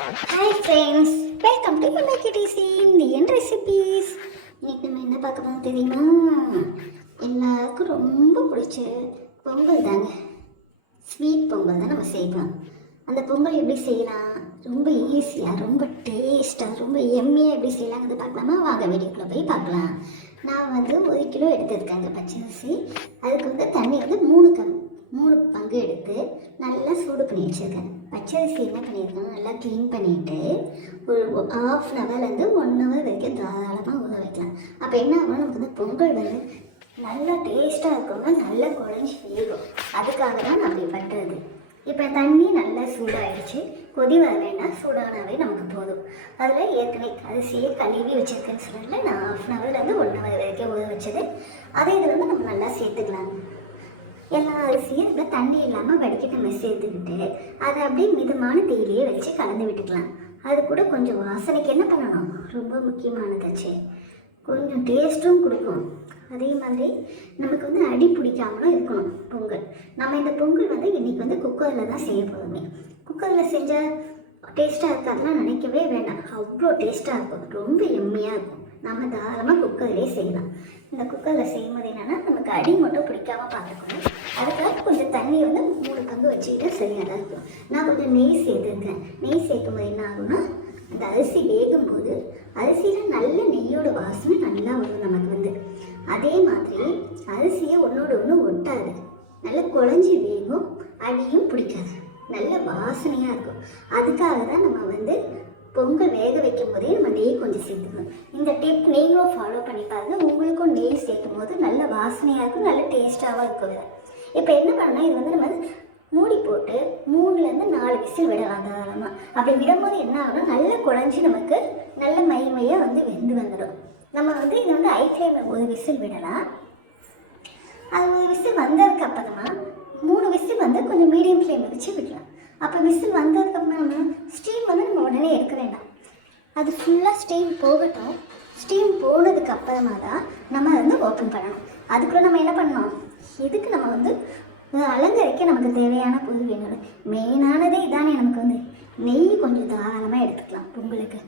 Hi friends welcome to மெக்கிடிசி Indian recipes இன்னைக்கு நம்ம என்ன பார்க்க போகிறோம் தெரியுமா? எல்லாருக்கும் ரொம்ப பிடிச்ச பொங்கல் தாங்க. ஸ்வீட் பொங்கல் தான் நம்ம செய்வோம். அந்த பொங்கல் எப்படி செய்யலாம்? ரொம்ப ஈஸியாக ரொம்ப டேஸ்ட்டாக ரொம்ப எம்மியாக எப்படி செய்யலாங்கிறத பார்க்கலாமா? வாங்க வீடியோக்குள்ளே போய் பார்க்கலாம். நான் வந்து ஒரு கிலோ எடுத்துருக்கேங்க பச்சரிசி அதுக்கு வந்து தண்ணி வந்து மூணு கம் மூணு பங்கு எடுத்து நல்லா சூடு பண்ணி வச்சுருக்கேன். பச்சரிசி என்ன பண்ணியிருக்கோம் நல்லா க்ளீன் பண்ணிவிட்டு ஒரு ஆஃப் அன் ஹவர்லேருந்து ஒன் ஹவர் வரைக்கும் தாராளமாக ஊற வைக்கலாம். அப்போ என்ன ஆகும் நமக்கு வந்து பொங்கல் வந்து நல்லா டேஸ்ட்டாக இருக்குங்க நல்லா குழஞ்சி வேகும். அதுக்காக தான் நான் அப்படி பண்ணுறது இப்போ தண்ணி நல்லா சூடாகிடுச்சு கொதி வர வேண்டாம் சூடானாவே நமக்கு போதும். அதில் ஏற்கனவே அரிசியை கழுவி வச்சுருக்கேன்னு சொன்னல நான் ஆஃப் அன் ஹவர்லேருந்து ஒன் ஹவர் வரைக்கும் ஊற வச்சது. அதே இதில் வந்து நம்ம நல்லா சேர்த்துக்கலாம். எல்லா அரிசியும் இதில் தண்ணி இல்லாமல் வடிக்க நம்ம சேர்த்துக்கிட்டு அதை அப்படியே மிதமான தீயிலேயே வச்சு கலந்து விட்டுக்கலாம். அது கூட கொஞ்சம் வாசனைக்கு என்ன பண்ணணும்? ரொம்ப முக்கியமானதாச்சு கொஞ்சம் டேஸ்ட்டும் கொடுக்கும். அதே மாதிரி நமக்கு வந்து அடி பிடிக்காமலும் இருக்கணும் பொங்கல். நம்ம இந்த பொங்கல் வந்து இன்றைக்கி வந்து குக்கரில் தான் செய்ய போதுமே குக்கரில் செஞ்சால் டேஸ்ட்டாக இருக்காதுலாம் நினைக்கவே வேண்டாம். அவ்வளோ டேஸ்ட்டாக இருக்கும். ரொம்ப எம்மையாக இருக்கும். நம்ம தாராளமாக குக்கர்லேயே செய்யலாம். இந்த குக்கரில் செய்யும்போது என்னென்னா நமக்கு அடி மட்டும் பிடிக்காம பார்த்துக்கணும். அதுக்காக கொஞ்சம் தண்ணி வந்து மூணு பங்கு வச்சுக்கிட்டு சரியாக தான் இருக்கும் நான் கொஞ்சம் நெய் சேர்த்துருக்கேன். நெய் சேர்க்கும் போது என்ன ஆகும்னா அந்த அரிசி வேகும்போது அரிசியில் நல்ல நெய்யோட வாசனை நல்லா வரும் நமக்கு வந்து. அதே மாதிரி அரிசியை ஒன்றோட ஒன்று ஒட்டாது. நல்லா குழஞ்சி வேகும் அடியும் பிடிக்காது. நல்ல வாசனையாக இருக்கும். அதுக்காக தான் நம்ம வந்து பொங்கல் வேக வைக்கும் போதே நம்ம நெய் கொஞ்சம் சேர்த்துக்கணும். இந்த டிப் நீங்களும் ஃபாலோ பண்ணி பாருங்கள் உங்களுக்கும் நெய் சேர்க்கும் போது நல்ல வாசனையாக இருக்கும் நல்ல டேஸ்ட்டாகவும் இருக்கும் இப்போ என்ன பண்ணால் இது வந்து நம்ம மூடி போட்டு மூணுலேருந்து நாலு விசில் விடலாம் தாராளமாக அப்படி விடும்போது என்ன ஆகும்னா நல்லா குழஞ்சி நமக்கு நல்ல மைமையாக வந்து வெந்து வந்துடும். நம்ம வந்து இதை வந்து ஐ ஃப்ளேமில் ஒரு விசில் விடலாம். அது ஒரு விசில் வந்ததுக்கு அப்புறமா மூணு விசில் வந்து கொஞ்சம் மீடியம் ஃப்ளேமில் வச்சு விடலாம். அப்போ விசில் வந்ததுக்கப்புறமா ஸ்டீம் வந்து நம்ம உடனே எடுக்க வேண்டாம். அது ஃபுல்லாக ஸ்டீம் போகட்டும். ஸ்டீம் போனதுக்கு அப்புறமா தான் நம்ம அதை வந்து ஓப்பன் பண்ணணும். அதுக்குள்ளே நம்ம என்ன பண்ணணும்? எதுக்கு நம்ம வந்து அலங்கரிக்க நமக்கு தேவையான பொருள் வேணும் மெயினானதே இதானே நமக்கு வந்து. நெய் கொஞ்சம் தாராளமாக எடுத்துக்கலாம் பொங்கலுக்கு.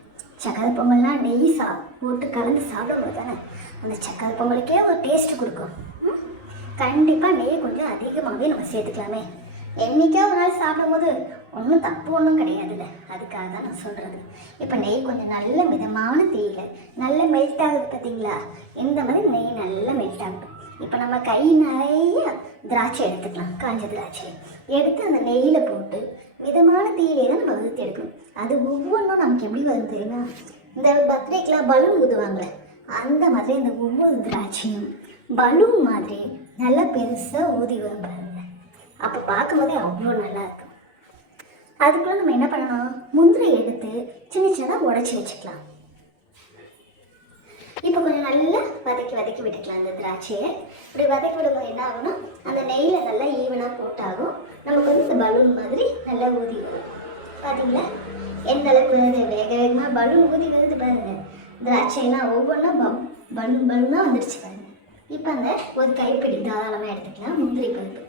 சக்கரை பொங்கல்னால் நெய் சா போட்டு கலந்து சாப்பிடும்போது தானே அந்த சக்கரை பொங்கலுக்கே ஒரு டேஸ்ட்டு கொடுக்கும். ம்? கண்டிப்பாக நெய் கொஞ்சம் அதிகமாகவே நம்ம சேர்த்துக்கலாமே. என்னைக்கா ஒரு நாள் சாப்பிடும்போது ஒன்றும் தப்பு ஒன்றும் கிடையாதுல்ல? அதுக்காக தான் நான் சொல்கிறது இப்போ நெய் கொஞ்சம் நல்ல மிதமான தீயில நல்ல மெல்ட் ஆகுது பார்த்தீங்களா இந்த மாதிரி நெய் நல்லா மெல்ட் ஆகுது. இப்போ நம்ம கை நிறைய திராட்சை எடுத்துக்கலாம் காஞ்ச திராட்சை. எடுத்து அந்த நெய்யில் போட்டு மிதமான தீயிலே தான் நம்ம வகுத்து எடுக்கணும். அது ஒவ்வொன்றும் நமக்கு எப்படி வரும் தெரியுமா? இந்த பர்த்டேக்கெலாம் பலூன் ஊதுவாங்களே அந்த மாதிரி அந்த ஒவ்வொரு திராட்சையும் பலூன் மாதிரி நல்லா பெருசாக ஊதி வரும் அப்போ பார்க்கும்போதே அவ்வளோ நல்லா இருக்கும் அதுக்குள்ளே நம்ம என்ன பண்ணணும்? முந்திரி எடுத்து சின்ன சின்னதாக உடச்சி வச்சுக்கலாம். இப்போ கொஞ்சம் நல்லா வதக்கி வதக்கி விட்டுக்கலாம் அந்த திராட்சையை. இப்படி வதக்கி விடும்போது என்ன ஆகும்னா அந்த நெய்யில் நல்லா ஈவனாக போட்டாகும். நமக்கு வந்து இந்த பலூன் மாதிரி நல்லா ஊதி வரும். பார்த்தீங்களா எந்த அளவுக்கு வருது வேக வேகமாக பலூன் ஊதி வருது பாருங்க. திராட்சைலாம் ஒவ்வொன்றா பம் பலூன் பலூனாக வந்துடுச்சு பாருங்க. இப்போ அந்த ஒரு கைப்பிடி தாராளமாக எடுத்துக்கலாம். முந்திரி பருப்பு.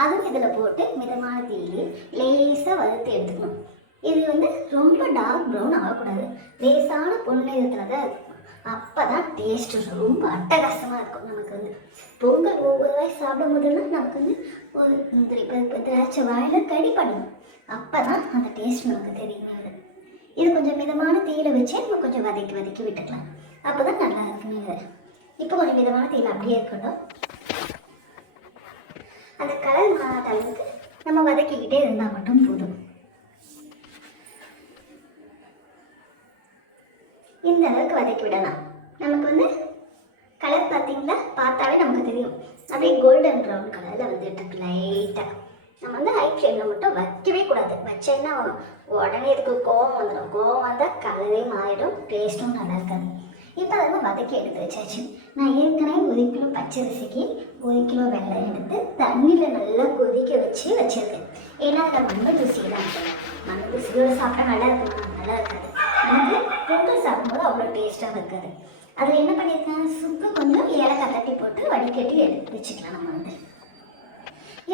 அதுவும் இதில் போட்டு மிதமான தீயிலே லேசாக வறுத்து எடுத்துக்கணும். இது வந்து ரொம்ப டார்க் ப்ரௌன் ஆகக்கூடாது. லேசான பொன்னிறத்தில் தான் இருக்கும். அப்போ தான் டேஸ்ட் ரொம்ப அட்டகாசமாக இருக்கும் நமக்கு வந்து. பொங்கல் ஒவ்வொரு வாய் சாப்பிடும் போதெல்லாம் நமக்கு வந்து ஒரு முந்திரி பருப்பு திராட்சை வாயில் கடி பண்ணணும். அப்போ தான் அந்த டேஸ்ட் நமக்கு தெரியுமே. அது இது கொஞ்சம் மிதமான தீயில வச்சு நம்ம கொஞ்சம் வதக்கி வதக்கி விட்டுக்கலாம். அப்போ தான் நல்லா இருக்குமே இது இப்போ கொஞ்சம் மிதமான தீயில் அப்படியே இருக்கட்டும். அந்த கலர் மாறாத அளவுக்கு நம்ம வதக்கிக்கிட்டே இருந்தால் மட்டும் போதும். இந்த அளவுக்கு வதக்கி விடலாம். நமக்கு வந்து கலர் பார்த்தீங்களா? பார்த்தாவே நமக்கு தெரியும். அப்படியே கோல்டன் ப்ரௌன் கலரில் வந்துட்டு இருக்கு லைட்டாக நம்ம வந்து ஹை ஃப்ளேமில் மட்டும் வைக்கவே கூடாது. வச்சேன்னா என்ன ஆகும் உடனே இதுக்கு கோவம் வந்துடும் கோவம் வந்தால் கலரே மாறிடும். டேஸ்ட்டும் நல்லா இருக்காது. இப்போ அதை வதக்கி எடுத்து வச்சாச்சு. நான் ஏற்கனவே ஒரு கிலோ பச்சரிசிக்கு ஒரு கிலோ வெள்ளம் எடுத்து தண்ணியில் நல்லா கொதிக்க வச்சு வச்சிருக்கேன். ஏன்னா அதில் ரொம்ப தூசியெல்லாம் இருக்கும். மண்ணு தூசியோட சாப்பிட்டா நல்லா இருக்கும். நல்லா இருக்காது. வந்து பொங்கல் சாப்பிடும்போது அவ்வளோ டேஸ்ட்டாக இருக்காது. அதில் என்ன பண்ணியிருக்கேன் சுக்கு கொஞ்சம் ஏலக்காய் தட்டி போட்டு வடிகட்டி எடுத்து வச்சுக்கலாம் நம்ம வந்து.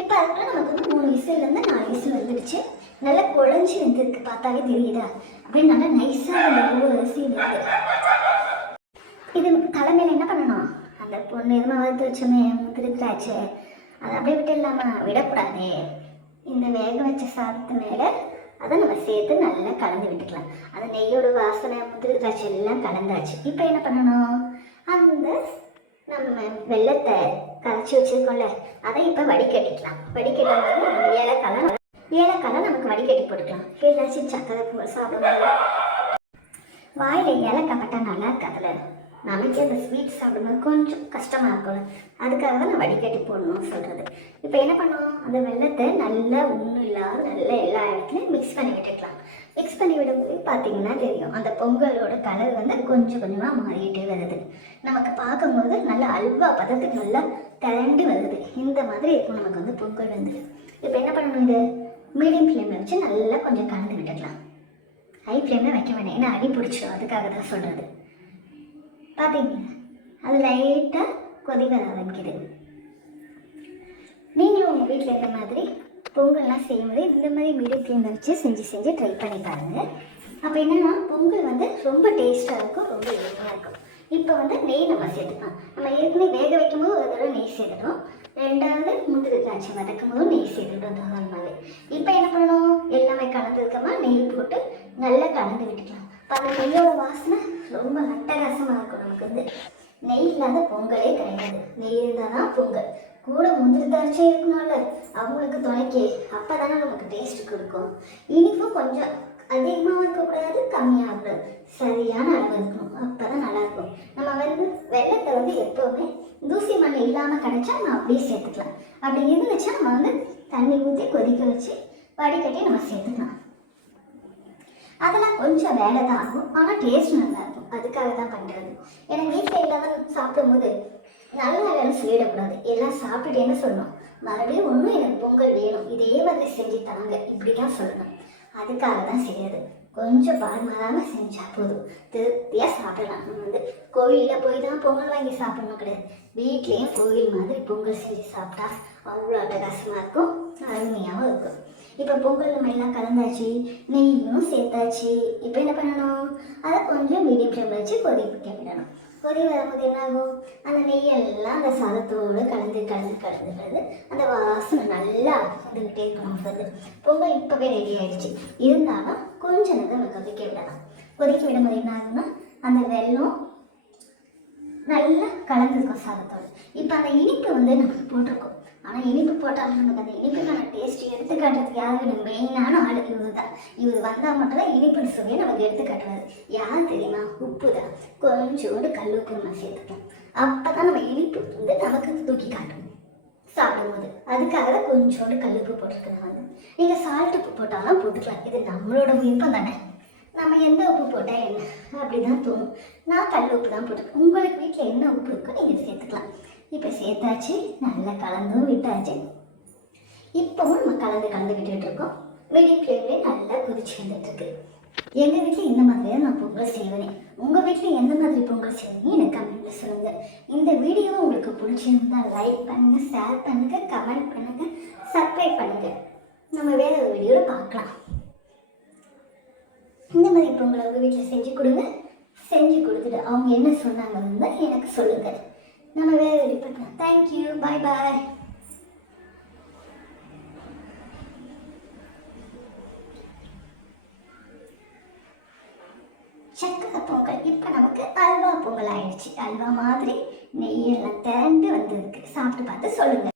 இப்போ அதுக்குள்ள நமக்கு வந்து மூணு விசில்லேருந்து நாலு விசில் வந்துடுச்சு. நல்லா குழஞ்சி வந்துருக்கு. பார்த்தாவே தெரியுதா? அப்படின்னு நல்லா நைஸாக அந்த ஒவ்வொரு அரிசி இது தலைமையில் என்ன பண்ணணும்? அந்த பொண்ணு எதுமா வளர்த்து வச்சோமே முந்திரி திராட்சை அதை அப்படியே விட்டு இல்லாமல் விடக்கூடாதே. இந்த வேக வச்ச சாதத்து மேலே அதை நம்ம சேர்த்து நல்லா கலந்து விட்டுக்கலாம். அந்த நெய்யோட வாசனை முந்திரி திராட்சை எல்லாம் கலந்தாச்சு. இப்போ என்ன பண்ணணும்? அந்த நம்ம வெள்ளத்தை கரைச்சி வச்சிருக்கோம்ல அதை இப்போ வடிகட்டிக்கலாம். வடிகட்டும் போது நம்ம ஏலக்காய் ஏலக்காய் நமக்கு வடிகட்டி போட்டுக்கலாம். ஏதாச்சும் சக்கரை பொங்கல் சாப்பிடும்போது. வாயில் ஏலக்காய் பட்டா நல்லா இருக்காதுல்ல நமக்கு அந்த ஸ்வீட் சாப்பிடும்போது கொஞ்சம் கஷ்டமாக இருக்கும்ல. அதுக்காக தான் நான் வடிகட்டி போடணும்னு சொல்கிறது இப்போ என்ன பண்ணுவோம்? அந்த வெள்ளத்தை நல்லா ஒன்றும் இல்லாத நல்லா எல்லா இடத்துலையும் மிக்ஸ் பண்ணி விட்டுக்கலாம். மிக்ஸ் பண்ணி விடும்போது பார்த்தீங்கன்னா தெரியும். அந்த பொங்கலோட கலர் வந்து கொஞ்சம் கொஞ்சமாக மாறிக்கிட்டே வருது. நமக்கு பார்க்கும்போது நல்லா அல்வா பதத்துக்கு நல்லா திரண்டு வருது. இந்த மாதிரி இருக்கும் நமக்கு வந்து பொங்கல் வந்து. இப்போ என்ன பண்ணணும் இது? மீடியம் ஃப்ளேமில் வச்சு நல்லா கொஞ்சம் கலந்து விட்டுக்கலாம். ஹை ஃப்ளேமில் வைக்க வேண்டாம் ஏன்னா அடி பிடிச்சிடும் அதுக்காக தான் சொல்கிறது பார்த்தீங்க அது லைட்டாக கொதிக்க ஆரம்பிக்குது. நீங்களும் உங்கள் வீட்டில் இந்த மாதிரி பொங்கல்லாம் செய்யும்போது இந்த மாதிரி மீடியம் ஃப்ளேமில் வச்சு செஞ்சு செஞ்சு ட்ரை பண்ணி பாருங்கள் அப்போ என்னென்னா பொங்கல் வந்து ரொம்ப டேஸ்ட்டாக இருக்கும் ரொம்ப எளிமையாக இருக்கும். இப்போ வந்து நெய் நம்ம சேர்த்துக்கலாம். நம்ம ஏற்கனவே வேக வைக்கும்போது ஒரு தடவை நெய் சேர்த்துட்டோம். ரெண்டாவது முந்திரி திராட்சை வதக்கும் போது நெய் சேர்த்துட்டோம் மாதிரி இப்போ என்ன பண்ணணும்? எல்லாமே கலந்ததுக்கப்புறமா நெய் போட்டு நல்லா கலந்து விட்டுக்கலாம். இப்போ கையோட நெய்யோட வாசனை ரொம்ப அட்டகாசமாக இருக்கும் நமக்கு வந்து. நெய் இல்லாத பொங்கலே கிடையாது. நெய் இருந்தால் தான் பொங்கல். கூட முந்திரி திராட்சை இருக்கணும்ல அவங்களுக்கு துணைக்கே. அப்போ தானே நமக்கு டேஸ்ட் கொடுக்கும். இனிப்பும் கொஞ்சம் அதிகமாக இருக்கக்கூடாது கம்மியாக கூடாது சரியான அளவு இருக்கணும். அப்போ தான் நல்லாயிருக்கும் நம்ம வந்து வெள்ளத்தை வந்து எப்போவுமே தூசி மண் இல்லாமல் கிடைச்சா நம்ம அப்படியே சேர்த்துக்கலாம். அப்படி இருந்துச்சா நம்ம வந்து தண்ணி ஊற்றி கொதிக்க வச்சு வடிகட்டி நம்ம சேர்த்துக்கலாம். அதெல்லாம் கொஞ்சம் வேலை தான் ஆகும் ஆனால் டேஸ்ட் நல்லா இருக்கும் அதுக்காக தான் பண்ணுறது எனக்கு வீட்டில் இல்லாமல் சாப்பிடும்போது நல்லா வேலை சொல்லிடக்கூடாது எல்லாம் சாப்பிட்டுட்டேன்னு சொல்லணும் மறுபடியும் ஒன்றும் எனக்கு பொங்கல் வேணும். இதே மாதிரி செஞ்சு தாங்க. இப்படி தான் சொல்லணும். அதுக்காக தான் செய்யறது. கொஞ்சம் பாரமாதாமல் செஞ்சால் போதும். திருப்தியாக சாப்பிடலாம். நம்ம வந்து கோயிலில் போய் தான் பொங்கல் வாங்கி சாப்பிடணும் கிடையாது. வீட்லேயும் கோயில் மாதிரி பொங்கல் செஞ்சு சாப்பிட்டா அவ்வளோ அட்டகாசமாக இருக்கும். அருமை இப்போ பொங்கல் நம்ம எல்லாம் கலந்தாச்சு நெய்யும் சேர்த்தாச்சு. இப்போ என்ன பண்ணணும்? அதை கொஞ்சம் மீடியம் ஃப்ளேமில் வச்சு கொதிக்க விடணும். கொதி வரும்போது என்ன ஆகும் அந்த நெய்யெல்லாம் அந்த சாதத்தோடு கலந்து கலந்து கலந்து கலந்து அந்த வாசனை நல்லா வந்துக்கிட்டே இருக்கணும். வந்து பொங்கல் இப்போவே ரெடி ஆயிடுச்சு. இருந்தாலும் கொஞ்ச நேரம் நம்ம கொதிக்க விடலாம். கொதிக்க விடும்போது என்ன ஆகும்னா அந்த வெல்லம் நல்லா கலந்துருக்கும் சாதத்தோடு. இப்போ அந்த இனிப்பு வந்து நம்ம போட்டிருக்கோம். ஆனால் இனிப்பு போட்டாலும் நமக்கு அந்த இனிப்புக்கான டேஸ்ட் எடுத்து காட்டுறதுக்கு யார் மெயினான ஆள்? இவர் தான் இவர் வந்தால் மட்டும்தான் இனிப்பு சுவையை நமக்கு எடுத்து காட்டுவார் யார் தெரியுமா? உப்பு தான் கொஞ்சோண்டு கல் உப்பு நம்ம சேர்த்துக்கலாம் அப்போ தான் நம்ம இனிப்பு வந்து நமக்கு தூக்கி காட்டும். சாப்பிடும்போது. அதுக்காக தான் கொஞ்சோண்டு கல்லுப்பு போட்டிருக்கேன் வந்து. நீங்கள் சால்ட் உப்பு போட்டாலும் போட்டுக்கலாம். இது நம்மளோட விருப்பம் தானே? நம்ம எந்த உப்பு போட்டால் என்ன? அப்படி தான் தோணும். நான் கல் உப்பு தான் போட்டிருக்கேன் உங்களுக்கு வீட்டில் என்ன உப்பு இருக்கோ நீங்கள் சேர்த்துக்கலாம். இப்போ சேர்த்தாச்சு. நல்லா கலந்தும் விட்டாச்சு. இப்போவும் நம்ம கலந்து கலந்து விட்டுட்டு இருக்கோம். மீடியம் ஃப்ளேம்லேயே நல்லா கொதிச்சு வந்துட்டு இருக்கு எங்கள் வீட்டில் இந்த மாதிரி தான் நான் பொங்கல் செய்வேன். உங்கள் வீட்டில் எந்த மாதிரி பொங்கல் செய்வீங்க எனக்கு கமெண்ட்டில் சொல்லுங்கள் இந்த வீடியோ உங்களுக்கு பிடிச்சிருந்தா லைக் பண்ணுங்கள் ஷேர் பண்ணுங்கள் கமெண்ட் பண்ணுங்கள் சப்ஸ்கிரைப் பண்ணுங்கள் நம்ம வேற ஒரு வீடியோவில் பார்க்கலாம். இந்த மாதிரி பொங்கலை உங்கள் வீட்டில் செஞ்சு கொடுங்க. செஞ்சு கொடுத்துட்டு அவங்க என்ன சொன்னாங்கன்னு தான் எனக்கு சொல்லுங்கள் நம்ம வேற வீடியோ பார்க்கலாம் தேங்க்யூ பாய் பாய் சக்கரை பொங்கல். இப்போ நமக்கு அல்வா பொங்கல் ஆயிடுச்சு. அல்வா மாதிரி நெய்யெல்லாம் திரண்டு வந்திருக்கு. சாப்பிட்டு பார்த்து சொல்லுங்கள்